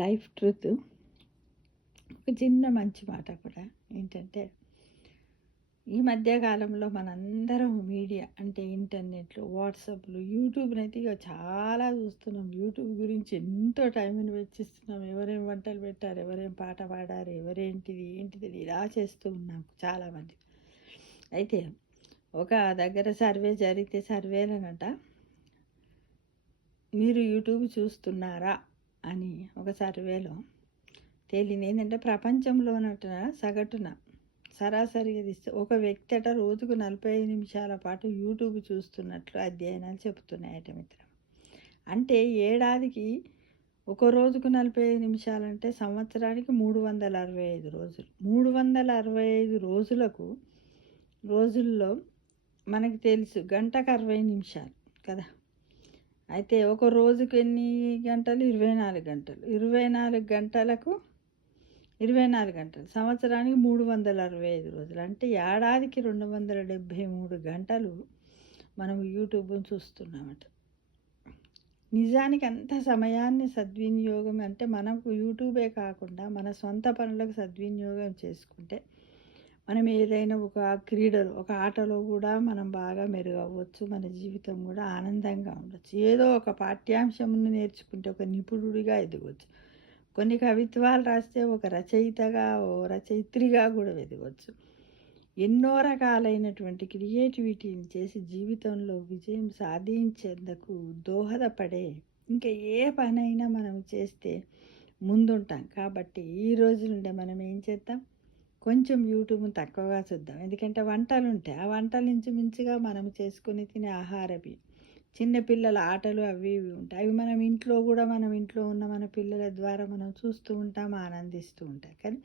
Life truth ఒక చిన్న మంచి మాట కూడా ఏంటంటే, ఈ మధ్య కాలంలో మనందరం మీడియా అంటే ఇంటర్నెట్లు, వాట్సాప్లు, యూట్యూబ్‌నైతే ఇక చాలా చూస్తున్నాం. యూట్యూబ్ గురించి ఎంతో టైంని వెచ్చిస్తున్నాం. ఎవరేం వంటలు పెట్టారు, ఎవరేం పాట పాడారు, ఏంటిది ఇలా చేస్తూ ఉన్నాం చాలామంది. అయితే ఒక దగ్గర సర్వే జరిగితే సర్వేలనట, మీరు యూట్యూబ్ చూస్తున్నారా అని ఒక సర్వేలో తేలింది. ఏంటంటే ప్రపంచంలోనట సగటున సరాసరిగా తీస్తే ఒక వ్యక్తి అట రోజుకు 45 నిమిషాల పాటు యూట్యూబ్ చూస్తున్నట్లు అధ్యయనాలు చెబుతున్నాయట మిత్రం. అంటే ఏడాదికి ఒక రోజుకు 45 నిమిషాలంటే సంవత్సరానికి 365 రోజులు. 365 రోజుల్లో మనకు తెలుసు గంటకు 60 నిమిషాలు కదా. అయితే ఒక రోజుకు ఎన్ని గంటలు? 24 గంటలు. 24 గంటలు సంవత్సరానికి 365 రోజులు. అంటే ఏడాదికి 273 గంటలు మనం యూట్యూబ్ని చూస్తున్నామట. నిజానికి అంత సమయాన్ని సద్వినియోగం అంటే మనకు యూట్యూబే కాకుండా మన సొంత పనులకు సద్వినియోగం చేసుకుంటే మనం ఏదైనా ఒక క్రీడలో, ఒక ఆటలో కూడా మనం బాగా మెరుగవ్వచ్చు. మన జీవితం కూడా ఆనందంగా ఉండొచ్చు. ఏదో ఒక పాఠ్యాంశంను నేర్చుకుంటే ఒక నిపుణుడిగా ఎదగవచ్చు. కొన్ని కవిత్వాలు రాస్తే ఒక రచయితగా, ఓ రచయిత్రిగా కూడా ఎదగవచ్చు. ఎన్నో రకాలైనటువంటి క్రియేటివిటీని చేసి జీవితంలో విజయం సాధించేందుకు దోహదపడే ఇంకా ఏ పనైనా మనం చేస్తే ముందుంటాం. కాబట్టి ఈ రోజు నుండి మనం ఏం చేద్దాం, కొంచెం యూట్యూబ్ని తక్కువగా చూద్దాం. ఎందుకంటే వంటలు ఉంటాయి. ఆ వంటలు ఇంచుమించుగా మనం చేసుకొని తినే ఆహారవి, చిన్నపిల్లల ఆటలు అవి ఇవి ఉంటాయి. అవి మనం ఇంట్లో ఉన్న మన పిల్లల ద్వారా మనం చూస్తూ ఉంటాం, ఆనందిస్తూ ఉంటాం. కానీ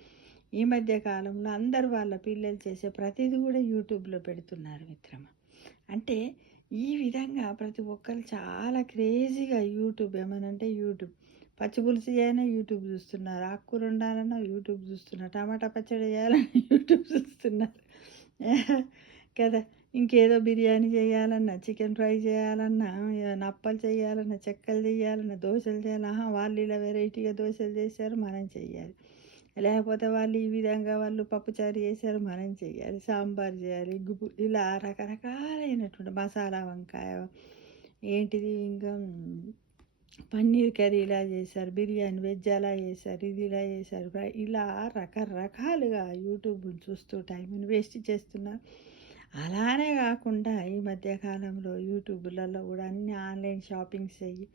ఈ మధ్య కాలంలో అందరూ వాళ్ళ పిల్లలు చేసే ప్రతిదీ కూడా యూట్యూబ్లో పెడుతున్నారు మిత్రమా. అంటే ఈ విధంగా ప్రతి ఒక్కరు చాలా క్రేజీగా యూట్యూబ్, ఏమనంటే యూట్యూబ్ పచ్చిపులుసు చేయాలన్నా యూట్యూబ్ చూస్తున్నారు, ఆకుకూర వండాలన్నా యూట్యూబ్ చూస్తున్నారు, టమాటా పచ్చడి చేయాలన్నా యూట్యూబ్ చూస్తున్నారు కదా. ఇంకేదో బిర్యానీ చేయాలన్నా, చికెన్ ఫ్రై చేయాలన్నా, అప్పలు చేయాలన్నా, చెక్కలు చేయాలన్నా, దోశలు చేయాలన్నా, వాళ్ళు ఇలా వెరైటీగా దోశలు చేశారు మనం చెయ్యాలి. లేకపోతే వాళ్ళు ఈ విధంగా వాళ్ళు పప్పుచారు చేశారు మనం చెయ్యాలి. సాంబార్ చేయాలి, ఇలా రకరకాలైనటువంటి మసాలా వంకాయ ఏంటిది, ఇంకా పన్నీర్ కర్రీ ఇలా చేశారు, బిర్యానీ వెజ్ అలా చేశారు, ఇది ఇలా చేశారు, ఇలా రకరకాలుగా యూట్యూబ్ని చూస్తూ టైంని వేస్ట్ చేస్తున్నారు. అలానే కాకుండా ఈ మధ్యకాలంలో యూట్యూబ్లలో కూడా అన్ని ఆన్లైన్ షాపింగ్స్ అయ్యి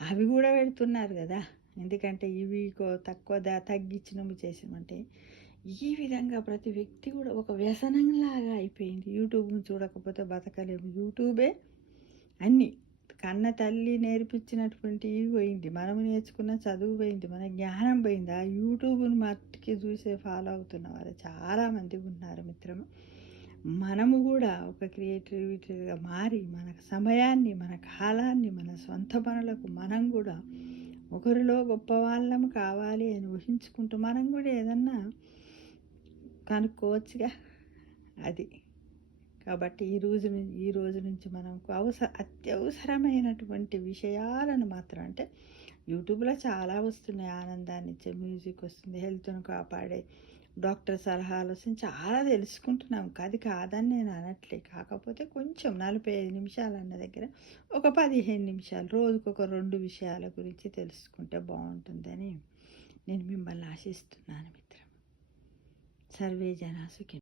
అవి కూడా పెడుతున్నారు కదా. ఎందుకంటే ఇవి తక్కువ తగ్గించినవి చేసామంటే ఈ విధంగా ప్రతి వ్యక్తి కూడా ఒక వ్యసనంలాగా అయిపోయింది. యూట్యూబ్ని చూడకపోతే బతకలేము. యూట్యూబే అన్నీ, కన్న తల్లి నేర్పించినటువంటివి పోయింది, మనం నేర్చుకున్న చదువు పోయింది, మన జ్ఞానం పోయింది. ఆ యూట్యూబ్ని మట్టికి చూసే ఫాలో అవుతున్న వాళ్ళు చాలామంది ఉన్నారు మిత్రమా. మనము కూడా ఒక క్రియేటివిటీగా మారి మన సమయాన్ని, మన కాలాన్ని, మన సొంత పనులకు మనం కూడా ఒకరిలో గొప్ప వాళ్ళం కావాలి అని ఊహించుకుంటూ మనం కూడా ఏదన్నా కనుక్కోవచ్చుగా. అది కాబట్టి ఈ రోజు నుంచి మనకు అత్యవసరమైనటువంటి విషయాలను మాత్రం, అంటే యూట్యూబ్లో చాలా వస్తున్నాయి, ఆనందాన్ని ఇచ్చే మ్యూజిక్ వస్తుంది, హెల్త్ను కాపాడే డాక్టర్ సలహాలు వస్తుంది, చాలా తెలుసుకుంటున్నాం. అది కాదని నేను అనట్లే. కాకపోతే కొంచెం 45 నిమిషాలు అన్న దగ్గర ఒక 15 నిమిషాలు రోజుకొక 2 విషయాల గురించి తెలుసుకుంటే బాగుంటుందని నేను మిమ్మల్ని ఆశిస్తున్నాను మిత్రం. సర్వే జనా సుఖినో